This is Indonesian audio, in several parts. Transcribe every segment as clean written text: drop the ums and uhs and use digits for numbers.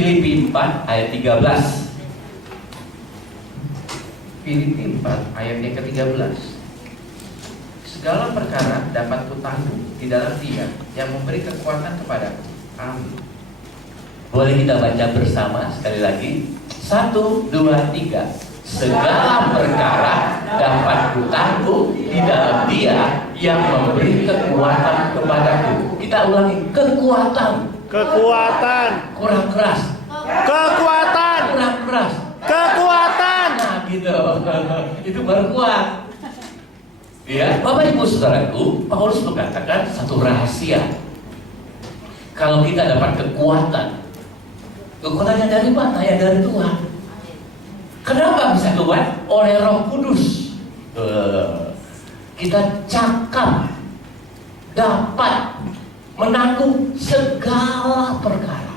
Filipi 4 ayat 13. Filipi 4 ayat yang ke-13. Segala perkara dapat kutanggung di dalam Dia yang memberi kekuatan kepadaku. Amin. Boleh kita baca bersama sekali lagi? 1, 2, 3. Segala perkara dapat kutanggung di dalam Dia yang memberi kekuatan kepadaku. Kita ulangi, kekuatan. Kekuatan. Kurang keras. Kekuatan. Kurang keras. Kekuatan. Nah gitu. Itu baru kuat. Ya, Bapak Ibu Saudaraku, Paulus mengatakan satu rahasia. Kalau kita dapat kekuatan, kekuatannya dari mana? Ya dari Tuhan. Kenapa bisa kuat? Oleh Roh Kudus. Kita cakap, dapat menanggung segala perkara.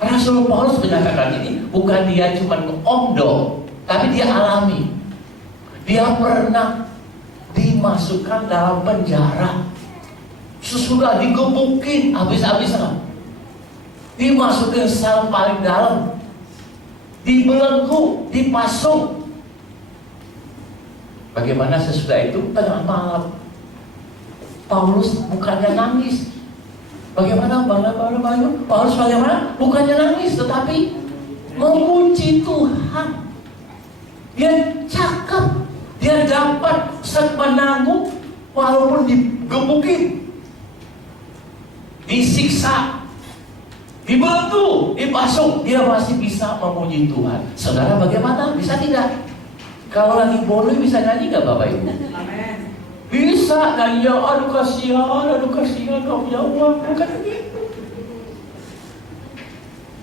Rasul Paulus menyatakan ini bukan dia cuma ngomong, tapi dia alami. Dia pernah dimasukkan dalam penjara, sesudah digebukin habis-habisan, dimasukin sel paling dalam, dibelenggu, dipasung. Bagaimana sesudah itu tengah malam Paulus bukannya nangis. Bagaimana Paulus bagaimana? Bukannya nangis, tetapi memuji Tuhan. Dia cakap, dia dapat menanggung walaupun digebukin, disiksa, dibelenggu, dipasung, dia masih bisa memuji Tuhan. Saudara bagaimana? Bisa tidak? Kalau lagi boleh bisa nyanyi nggak Bapak Ibu? Amin. Bisa nyanyi, aduh kasihan kamu ya uang, bukan begitu.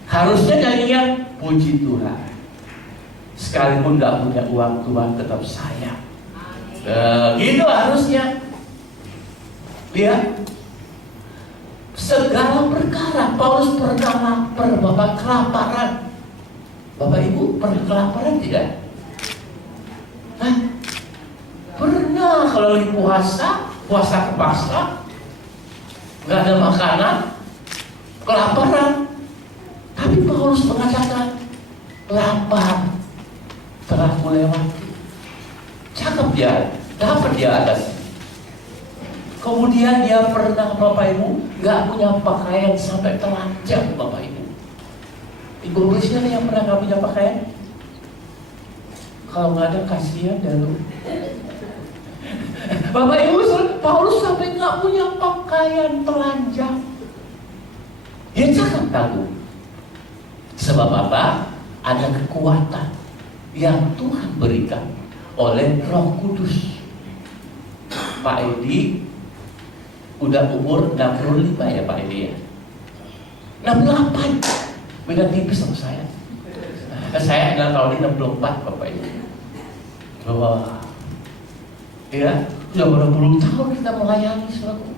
Harusnya nyanyinya puji Tuhan. Sekalipun nggak punya uang, Tuhan tetap sayang. Gitu harusnya. Lihat, segala perkara. Paulus pernah lapar, Bapak, kelaparan. Bapak Ibu pernah kelaparan tidak? Hah? Pernah. Kalau lagi puasa kepaksa, nggak ada makanan, kelaparan. Tapi Paulus mengatakan, lapar telah melewati. Cakep dia, dapat dia atas. Kemudian dia pernah, Bapak Ibu, nggak punya pakaian sampai telanjang, Bapak Ibu. Ibu Risnya yang pernah nggak punya pakaian? Kalau nggak ada kasihan dan Bapak Ibu, Paulus sampai nggak punya pakaian telanjang. Dia cakap tahu. Sebab apa? Ada kekuatan yang Tuhan berikan oleh Roh Kudus. Pak Edi udah umur 65 ya Pak Edi ya? 68. Beda tipis sama saya. Saya tahun ini 64 Bapak Edi. Wah. Ya, sudah berapa puluh tahun kita melayani saudaraku.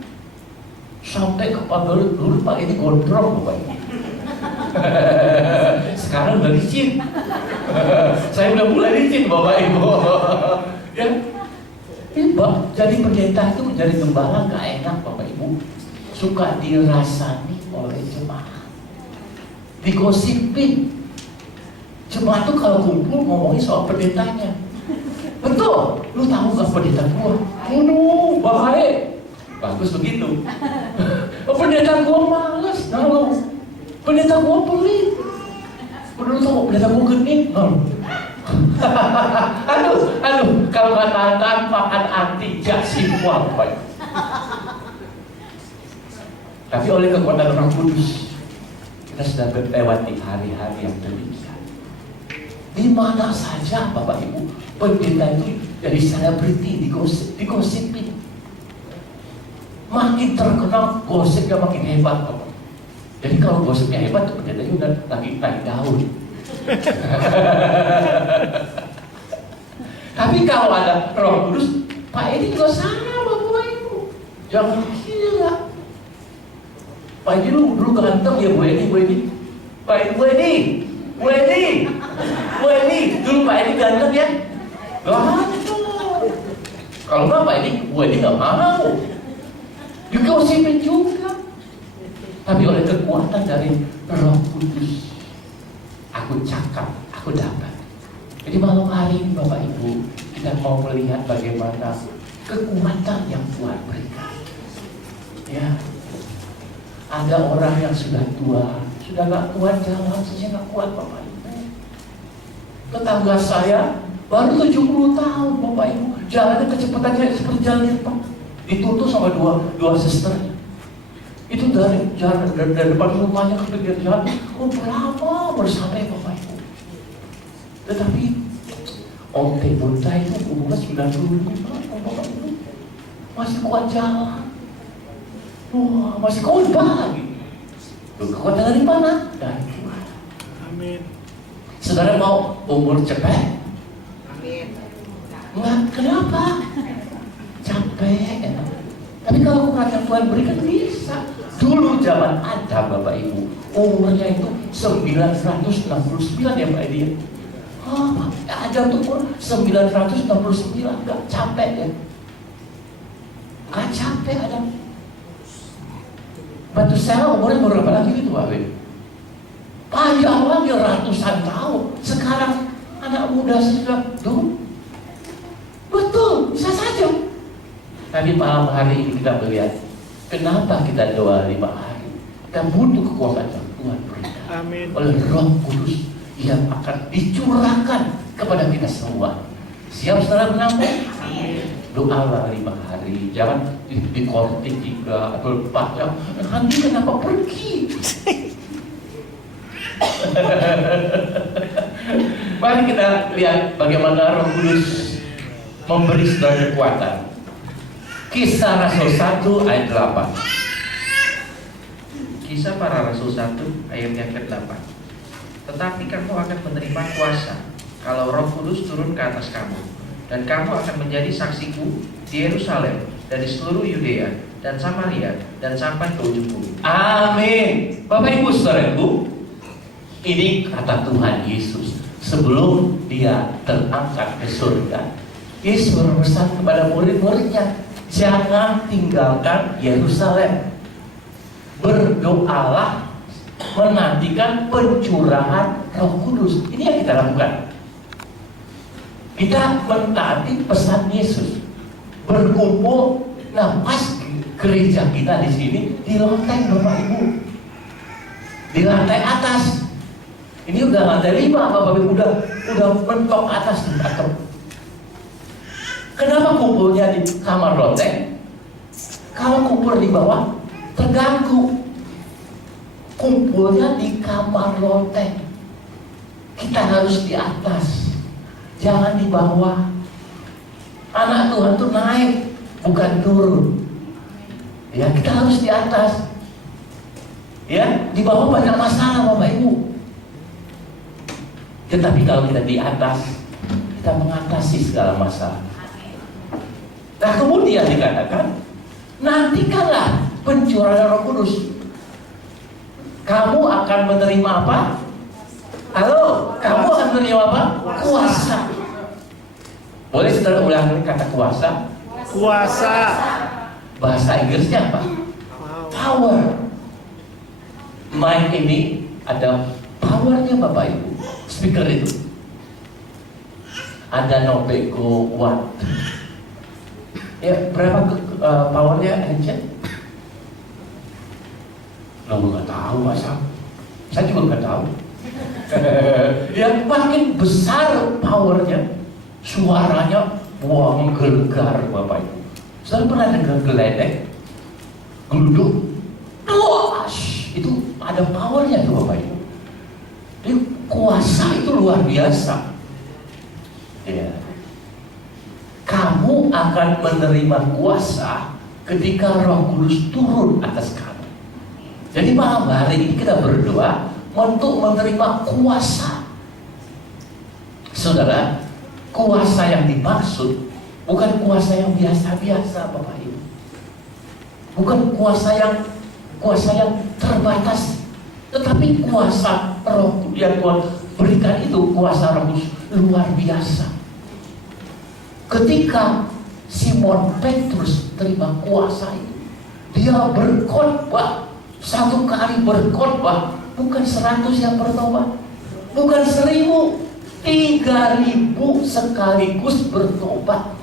Sampai kepada dulu Pak Edi gondrong Bapak Edi. Sekarang udah licin. Saya udah mulai licin Bapak Ibu. Ya, jadi pendeta itu menjadi gembala nggak enak Bapak Ibu. Suka dirasani oleh jemaat, digosipin. Jemaat tuh kalau kumpul ngomongin soal pendetanya. Betul, lu tahu gak pendeta gua? Baik. Bagus begitu. Pendeta gua males, pendeta gua pelit. Lu tahu pendeta gua genit, aduh, kalau katakan makan anti jasimual, Pak. Tapi oleh kekuatan Roh Kudus, kita sudah melewati hari-hari yang demikian. Di mana saja Bapak Ibu, pendeta itu jadi selebriti, digosipin. Makin terkenal, gosipnya makin hebat Bapak. Jadi kalau gosipnya hebat, pendeta itu udah lagi naik daun. Tapi kalau ada Roh Kudus, Pak Edi juga sama Bapak Ibu. Jangan kira. Pak Edi dulu ganteng ya Bu Edi. Pak Edi, Bu Edi, dulu Pak Edi ganteng ya? Ganteng. Kalau nggak Pak Edi, Bu Edi nggak mau. Digosipin juga. tapi oleh kekuatan dari Roh Kudus. Aku cakap, aku dapat. Jadi malam hari ini Bapak Ibu, kita mau melihat bagaimana kekuatan yang Tuhan berikan. Ya, ada orang yang sudah tua, sudah gak kuat jalan, saja gak kuat Bapak Ibu. Tetangga saya baru 70 tahun Bapak Ibu, jalannya kecepatannya seperti jalan Jepang, dituntut sama dua susternya. Itu dari depan rumahnya ke pinggir jalan, lama bersamai Bapak Ibu. Tetapi Om Tebonta itu umurnya 95 Bapak Ibu, masih kuat jalan. Wah, masih khotbah lagi. Kekuatan dari mana? Dari Tuhan. Amin. Saudara mau umur cepat? Amin. Enggak, kenapa? Capek ya. Tapi kalau kekuatan Tuhan berikan bisa. Dulu zaman Adam Bapak Ibu, umurnya itu 969 ya Pak Edi. Adam tuh umur 969, gak capek ya. Gak capek Adam. Batu Sela umurnya berapa lagi itu Pak Edi? Panjang lagi ratusan tahun. Sekarang anak muda sudah tuh. Betul, bisa saja. Tapi malam hari ini kita melihat kenapa kita doa 5 hari. Kita butuh kekuatan yang Tuhan berikan. Amin. Oleh Roh Kudus yang akan dicurahkan kepada kita semua. Siap saudara menanggung? Doalah 5 hari. Jangan di korting 3 atau 4 jam. Nanti kenapa pergi? Mari kita lihat bagaimana Roh Kudus memberi saudara kekuatan. Kisah Rasul 1 ayat 8. Kisah para Rasul 1 ayat yang ke-8. Tetapi kamu akan menerima kuasa kalau Roh Kudus turun ke atas kamu, dan kamu akan menjadi saksiku di Yerusalem dan di seluruh Yudea dan Samaria dan sampai ke ujung bumi. Amin. Bapak Ibu saudaraku, ini kata Tuhan Yesus sebelum dia terangkat ke surga. Yesus berpesan kepada murid-muridnya, jangan tinggalkan Yerusalem. Berdoalah menantikan pencurahan Roh Kudus. Ini yang kita lakukan. Kita mentaati pesan Yesus. Berkumpul, nah pas gereja kita di sini di lantai Bapak Ibu, di lantai atas. Ini udah lantai 5 Bapak Ibu, udah mentok atas di atap. Kenapa kumpulnya di kamar loteng? Kalau kumpul di bawah terganggu. Kumpulnya di kamar loteng. Kita harus di atas, jangan di bawah. Anak Tuhan tuh naik, bukan turun. Ya, kita harus di atas. Ya, di bawah banyak masalah Bapak Ibu. Tetapi kalau kita di atas, kita mengatasi segala masalah. Nah kemudian dikatakan, nantikanlah pencurahan Roh Kudus. Kamu akan menerima apa? Halo, kamu akan menerima apa? Kuasa. Boleh saudara ulangi kata kuasa? Kuasa. Bahasa Inggrisnya apa? Power. Mic ini ada powernya Bapak Ibu. Speaker itu ada Nobego watt. Ya, berapa powernya Hansen? Lo nggak tahu masa? Saya juga nggak tahu. Yang makin besar powernya, suaranya wah menggelegar Bapak Ibu. Saya pernah dengar geledek, geluduk, itu ada powernya tuh Bapak Ibu. Jadi kuasa itu luar biasa. Ya. Kamu akan menerima kuasa ketika Roh Kudus turun atas kamu. Jadi malam hari ini kita berdoa untuk menerima kuasa. Saudara, kuasa yang dimaksud bukan kuasa yang biasa-biasa Bapak Ibu. Bukan kuasa yang terbatas, tetapi kuasa Roh yang Tuhan berikan itu kuasa Roh Kudus luar biasa. Ketika Simon Petrus terima kuasa itu, dia berkhotbah Satu kali berkhotbah, bukan 100 yang bertobat, bukan 1000, 3000 sekaligus bertobat.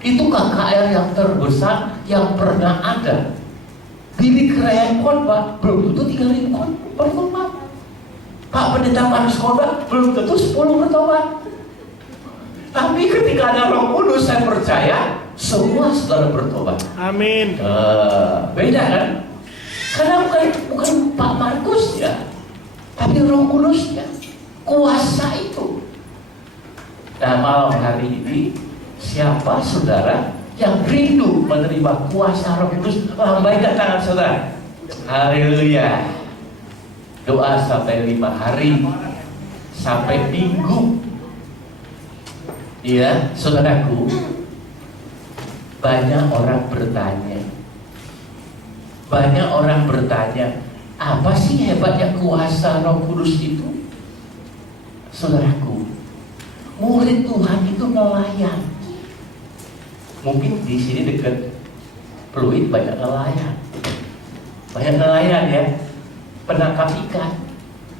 Itu KKR yang terbesar yang pernah ada. Bilik Raya khotbah belum tentu 3000 bertobat. Pak Pendeta Markus khotbah belum tentu 10 bertobat. Tapi ketika ada Roh Kudus, saya percaya semua saudara bertobat. Amin. Beda kan? Karena bukan Pak Markus ya, tapi Roh Kudus ya, kuasa itu. Nah, malam hari ini siapa saudara yang rindu menerima kuasa Roh Kudus? Lambaikan tangan saudara. Haleluya. Doa sampai 5 hari, sampai minggu. Iya, saudaraku, banyak orang bertanya, apa sih hebatnya kuasa Roh Kudus itu? Saudaraku, murid Tuhan itu nelayan. Mungkin di sini dekat Pluit banyak nelayan ya, penangkap ikan.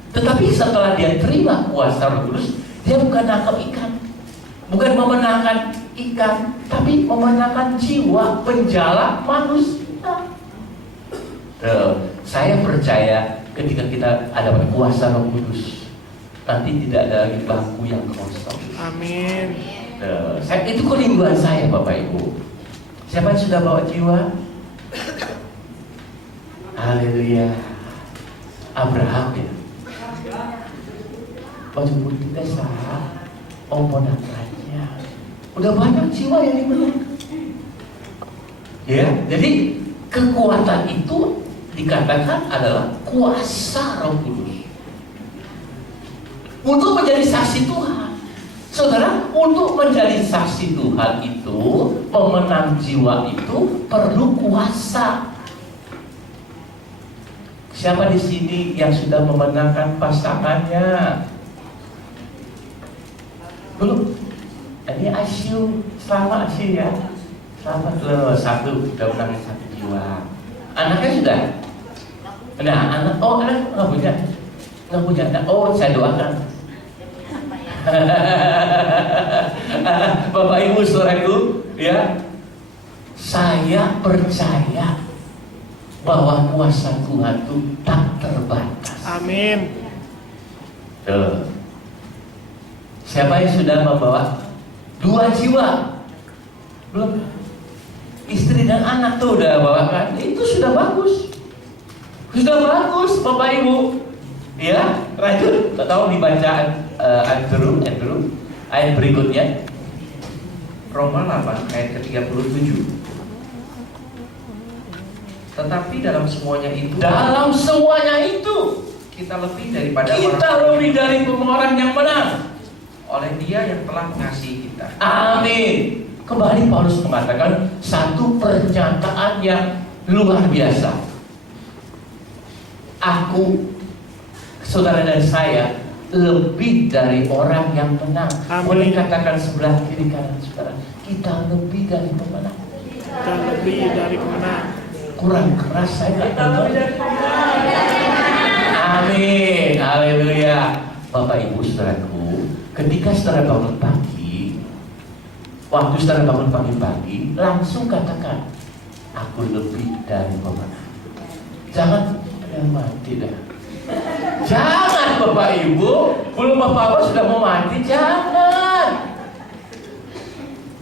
Tetapi setelah dia terima kuasa Roh Kudus, dia bukan nangkap ikan, bukan memenangkan ikan, tapi memenangkan jiwa penjala manusia. Saya percaya ketika kita ada kuasa Roh Kudus, nanti tidak ada lagi bangku yang kosong. Amin. Itu kerinduan saya, Bapak Ibu. Siapa yang sudah bawa jiwa? Haleluya. Abraham ya. Waktu kita salah, ponakannya. Udah banyak jiwa yang dimenang. Ya, jadi kekuatan itu dikatakan adalah kuasa Roh Kudus untuk menjadi saksi Tuhan. Saudara, untuk menjadi saksi Tuhan itu, memenang jiwa itu perlu kuasa. Siapa di sini yang sudah memenangkan pasangannya? Belum? Ini Asyu, selamat Asyu ya. Selamat loh, udah menang 1 jiwa. Anaknya sudah? Nah, anak nggak punya anak. Oh, saya doakan. Bapak Ibu saudaraku, ya, saya percaya bahwa kuasa Tuhan itu tak terbatas. Amin. Tuh. Siapa yang sudah membawa 2 jiwa? Belum? Istri dan anak tuh udah bawakan. Itu sudah bagus. Sudah bagus, Bapak Ibu. Ya, lanjut. Tahu dibacaan Andrew ayat berikutnya. Roma 8 ayat ke-37. Tetapi dalam semuanya itu kita lebih daripada orang yang menang oleh Dia yang telah mengasihi kita. Amin. Kembali Paulus mengatakan satu pernyataan yang luar biasa. Aku, saudara dan saya, lebih dari orang yang menang. Amin. Boleh katakan sebelah kiri kanan saudara, kita lebih dari pemenang. Kita lebih dari pemenang. Kurang keras saya nggak tahu. Amin. Haleluya. Bapak Ibu saudaraku, ketika saudara bangun pagi, waktu saudara bangun pagi-pagi, langsung katakan, aku lebih dari pemenang. Jangan mati dah. Jangan Bapak Ibu, belum Bapak sudah mau mati, jangan.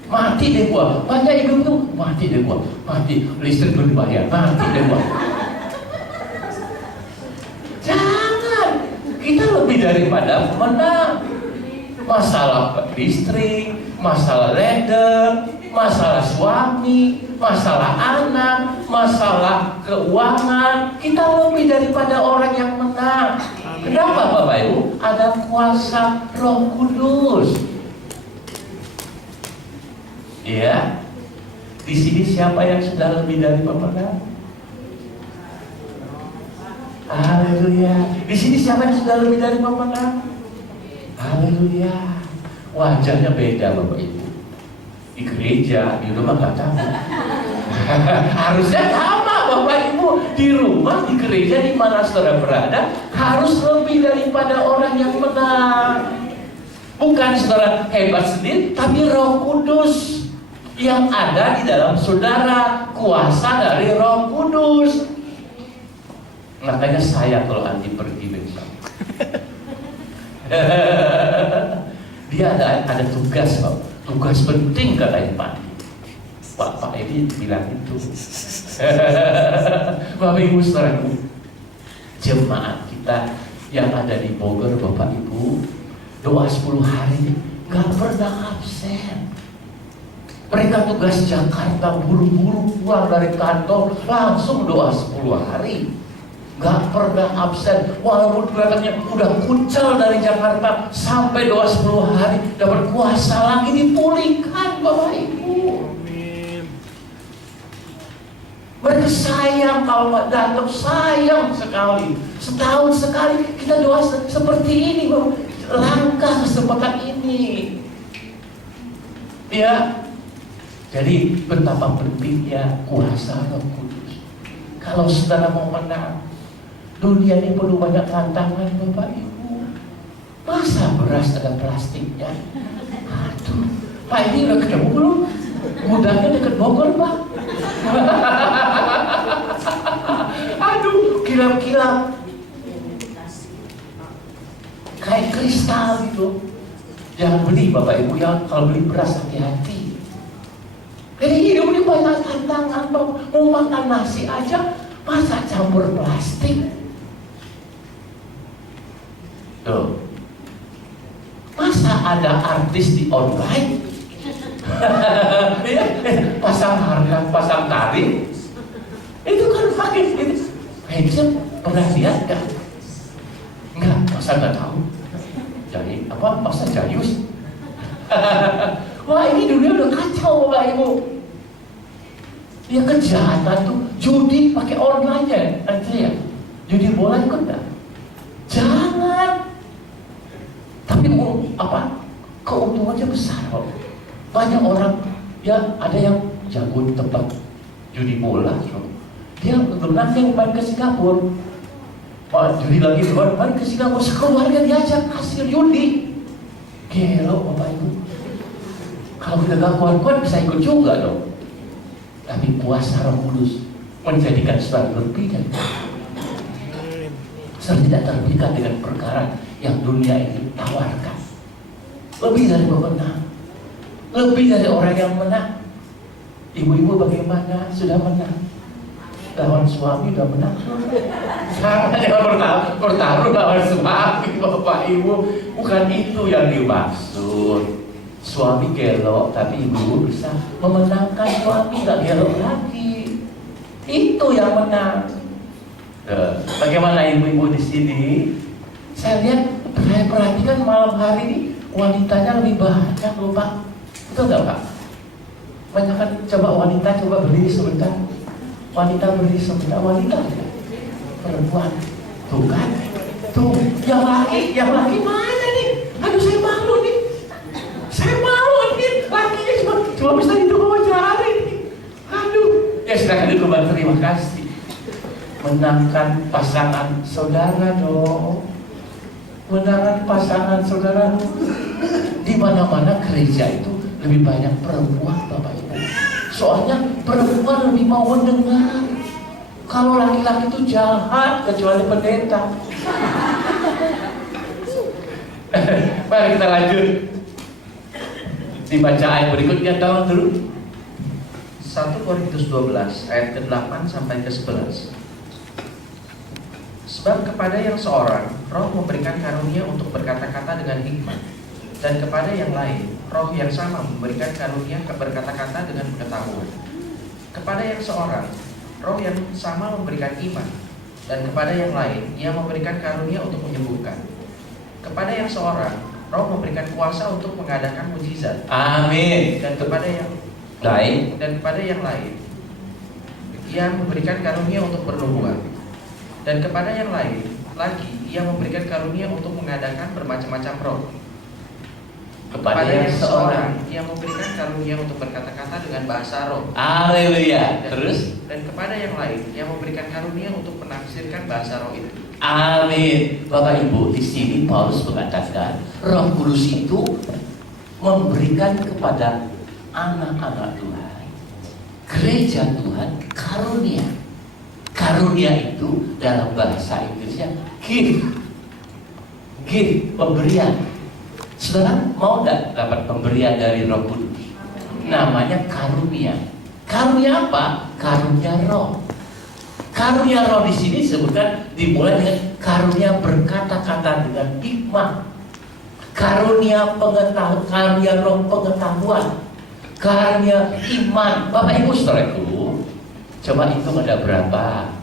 Mati deh gua, banyak ibu tuh, mati deh gua, mati, listrik belum dibayar, mati deh gua. Jangan, kita lebih daripada menang. Masalah listrik, masalah ladder, masalah suami, masalah anak, masalah keuangan, kita lebih daripada orang yang menang. Kenapa Bapak Ibu? Ada kuasa Roh Kudus. Ya, di sini siapa yang sudah lebih dari pemenang? Haleluya. Di sini siapa yang sudah lebih dari pemenang? Haleluya. Wajahnya beda Bapak Ibu. Di gereja, di rumah nggak tahu. Harusnya sama Bapak Ibu. di rumah, di gereja, di mana saudara berada, harus lebih daripada orang yang menang. Bukan saudara hebat sendiri, tapi Roh Kudus yang ada di dalam saudara, kuasa dari Roh Kudus. Makanya saya kalau Andi pergi besok, dia ada tugas, Pak. Tugas penting katanya Pak. Pak ini bilang itu. Bapak Ibu saudaraku, jemaat kita yang ada di Bogor, Bapak Ibu, doa 10 hari gak pernah absen. Mereka tugas Jakarta, buru-buru pulang dari kantor, langsung doa 10 hari. Gak pernah absen, walaupun kelihatannya udah kucel dari Jakarta, sampai doa 10 hari, dapat kuasa lagi, dipulihkan Bapak Ibu. Amin. Mereka sayang kalau nggak datang, sayang sekali. Setahun sekali kita doa seperti ini, Bapak. Langkah kesempatan ini. Ya, jadi betapa pentingnya kuasa Roh Kudus. Kalau saudara mau menang, dunia ini perlu banyak tantangan Bapak Ibu. Masa beras ada plastiknya? Aduh, Pak ini udah ketemu belum? Gudangnya dekat Bogor Pak. Aduh, kilap-kilap kayak kristal gitu. Jangan beli Bapak Ibu, yang kalau beli beras hati-hati. Jadi hidup ini banyak tantangan Bapak. Mau makan nasi aja, masa campur plastik? Tuh. Masa ada artis di online? Pasang harga, pasang tarif. Itu kan pakai itu. Handsome pernah lihat kan? Enggak, masa nggak tahu. Jadi apa? Masa jayus? Wah ini dunia udah kacau Bapak Ibu. Ya kejahatan tuh, judi pakai online ya, nanti ya. Judi bola ikut enggak? Jangan. Tapi apa? Keuntungannya besar kok. Banyak orang, ya ada yang jago tempat judi bola, dia menang yang main ke Singapura. Judi lagi main ke Singapura, sekeluarga diajak hasil judi. Gelo Bapak Ibu. Kalau kita gak kuat-kuat bisa ikut juga dong. Tapi kuasa Roh Kudus menjadikan saudara lebih dari saudara tidak terpikat dengan perkara yang dunia ini tawarkan. Lebih dari pemenang, lebih dari orang yang menang. Ibu-ibu bagaimana? Sudah menang? Lawan suami sudah menang? Jangan bertaruh lawan suami Bapak Ibu. Bukan itu yang dimaksud. Suami gelo, tapi ibu bisa memenangkan suami, gak gelo lagi. Itu yang menang. Bagaimana ibu-ibu di sini? Saya lihat, saya perhatikan malam hari ini wanitanya lebih banyak loh Pak. Betul nggak Pak? Banyak kan, coba wanita coba berdiri sebentar. Wanita berdiri sebentar, wanita ya? Perempuan. Tuh kan? Tuh, yang laki mana nih? Aduh saya malu nih. Saya malu nih, lakinya cuma bisa hidup wawancara ini. Aduh, ya silakan dulu terima kasih. Menangkan pasangan saudara dong. Menangkan pasangan saudara. Di mana-mana gereja itu lebih banyak perempuan Bapak Ibu. Soalnya perempuan lebih mau mendengar. Kalau laki-laki itu jahat kecuali pendeta. Mari kita lanjut. Dibaca ayat berikutnya, tolong dulu. 1 Korintus 12 ayat ke-8 sampai ke-11. Sebab kepada yang seorang Roh memberikan karunia untuk berkata-kata dengan hikmat, dan kepada yang lain Roh yang sama memberikan karunia berkata-kata dengan pengetahuan. Kepada yang seorang Roh yang sama memberikan iman, dan kepada yang lain Ia memberikan karunia untuk menyembuhkan. Kepada yang seorang Roh memberikan kuasa untuk mengadakan mujizat. Amin. Dan kepada yang lain Ia memberikan karunia untuk bernubuat. Dan kepada yang lain lagi Ia memberikan karunia untuk mengadakan bermacam-macam roh. kepada yang seorang. yang memberikan karunia untuk berkata-kata dengan bahasa roh. Haleluya. Terus Dan kepada yang lain yang memberikan karunia untuk menafsirkan bahasa roh itu. amin. Bapak Ibu, di sini Paulus mengatakan Roh Kudus itu memberikan kepada anak-anak Tuhan, gereja Tuhan, karunia. Karunia itu dalam bahasa Inggrisnya gift. Gift, pemberian. Saudara mau tidak dapat pemberian dari Roh Kudus? Namanya karunia. Karunia apa? Karunia roh. Karunia roh di sini disebutkan dimulai dengan karunia berkata-kata dengan hikmah. Karunia pengetahuan, karunia roh pengetahuan, karunia iman. Bapak Ibu saudaraku, coba hitung ada berapa?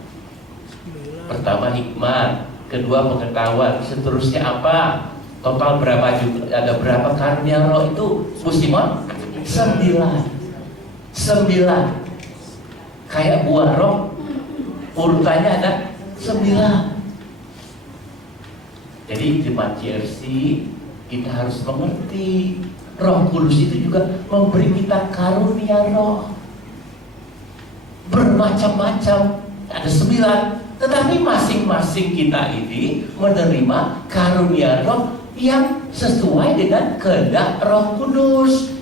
Pertama hikmat, kedua pengetahuan, seterusnya apa? Total berapa juga? Ada berapa karunia roh itu? Muslimon? 9. Kayak buah roh, urutannya ada 9. Jadi jemaat CRC, kita harus mengerti Roh Kudus itu juga memberi kita karunia roh bermacam-macam, ada 9. Tetapi masing-masing kita ini menerima karunia roh yang sesuai dengan kehendak Roh Kudus.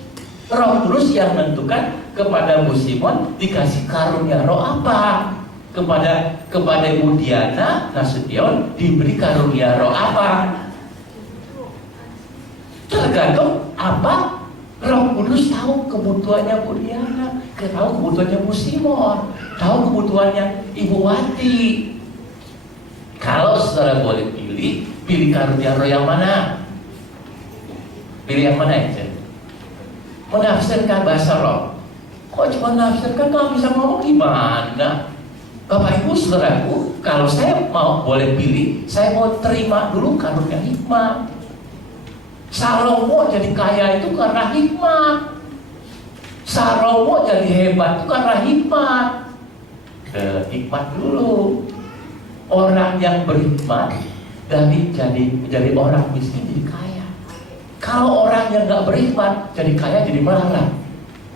Roh Kudus yang menentukan kepada Simon dikasih karunia roh apa, kepada Ibu Diana Nasution diberi karunia roh apa. Tergantung apa Roh Kudus tahu kebutuhannya Bu Diana, tahu kebutuhannya Bu Simon, tahu kebutuhannya Ibu Wati. Kalau saudara boleh pilih karunia roh yang mana? Pilih yang mana ya? Menafsirkan bahasa roh. Kok cuma menafsirkan, kalau bisa ngomong gimana? Bapak Ibu saudaraku, kalau saya mau boleh pilih, saya mau terima dulu karunia hikmat. Salomo jadi kaya itu karena hikmat. Salomo jadi hebat itu karena hikmat. Hikmat dulu. Orang yang berhikmat jadi orang miskin jadi kaya. Kalau orang yang nggak berhikmat jadi kaya jadi melarat.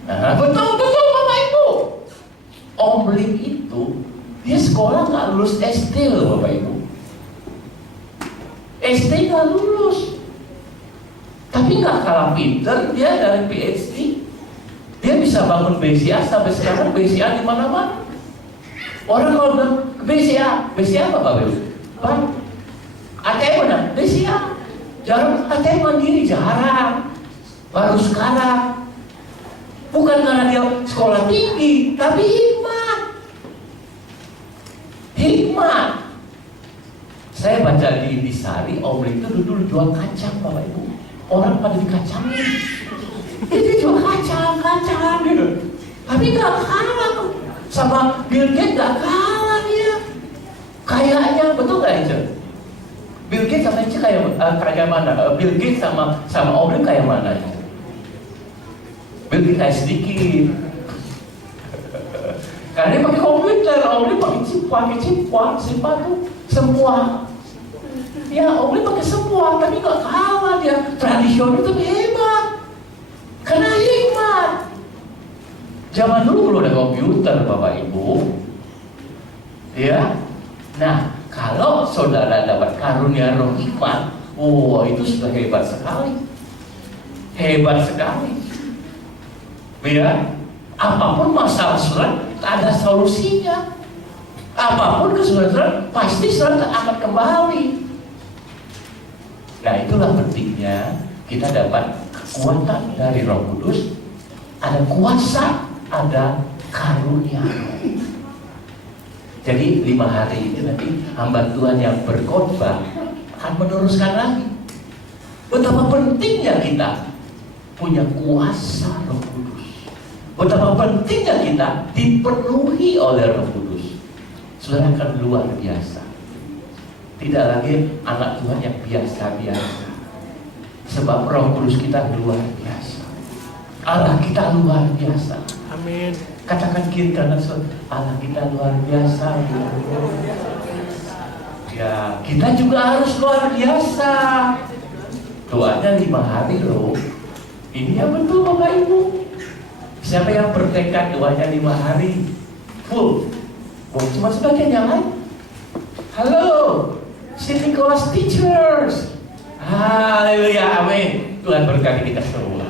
Nah, betul Bapak Ibu. Om Lim itu dia sekolah nggak lulus SD loh Bapak Ibu. SD nggak lulus. Tapi nggak kalah pinter, dia dari PhD. Dia bisa bangun BCA sampai sekarang BCA di mana-mana. Orang kalau bilang BCA apa Pak Ibu? Pak, ATM mana? BCA. Jarang ATM mandiri, jarang. Baru sekarang. Bukan karena dia sekolah tinggi, tapi hikmat. Hikmat. Saya baca di Intisari, Om itu dulu jual kacang Bapak Ibu. Orang pada dikacangin, dia jual kacang gitu. Tapi nggak kalah sama Bill Gates, nggak kalah dia. Kayaknya betul nggak itu? Bill Gates sama itu kayak mana? Bill Gates sama Om Lim kayak mana? Bill Gates kayak sedikit. Karena dia pakai komputer, Om Lim pakai chip tuh semua. Ya, Om Lim pakai semua, tapi nggak kalah dia. Tradisional itu hebat, karena hikmat. Zaman dulu belum ada komputer, Bapak Ibu. Ya, nah kalau saudara dapat karunia roh hikmat, itu sudah hebat sekali, hebat sekali. Ya, apapun masalah saudara ada solusinya. Apapun kesulitan pasti saudara akan kembali. Nah itulah pentingnya kita dapat kekuatan dari Roh Kudus. Ada kuasa, ada karunia. Jadi 5 hari ini nanti hamba Tuhan yang berkhotbah akan meneruskan lagi betapa pentingnya kita punya kuasa Roh Kudus. Betapa pentingnya kita dipenuhi oleh Roh Kudus. Saudara akan luar biasa. Tidak lagi anak Tuhan yang biasa-biasa. Sebab Roh Kudus kita luar biasa. Allah kita luar biasa. Amin. Katakan kiri kanan Allah kita luar biasa. Ya, kita juga harus luar biasa. Doanya 5 hari loh. Ini yang betul Bapak Ibu. Siapa yang bertekad doanya 5 hari full? Bukan cuma sebagian yang lain. Halo, St. Nicholas Teachers. Haleluya, amin. Tuhan berkati kita semua.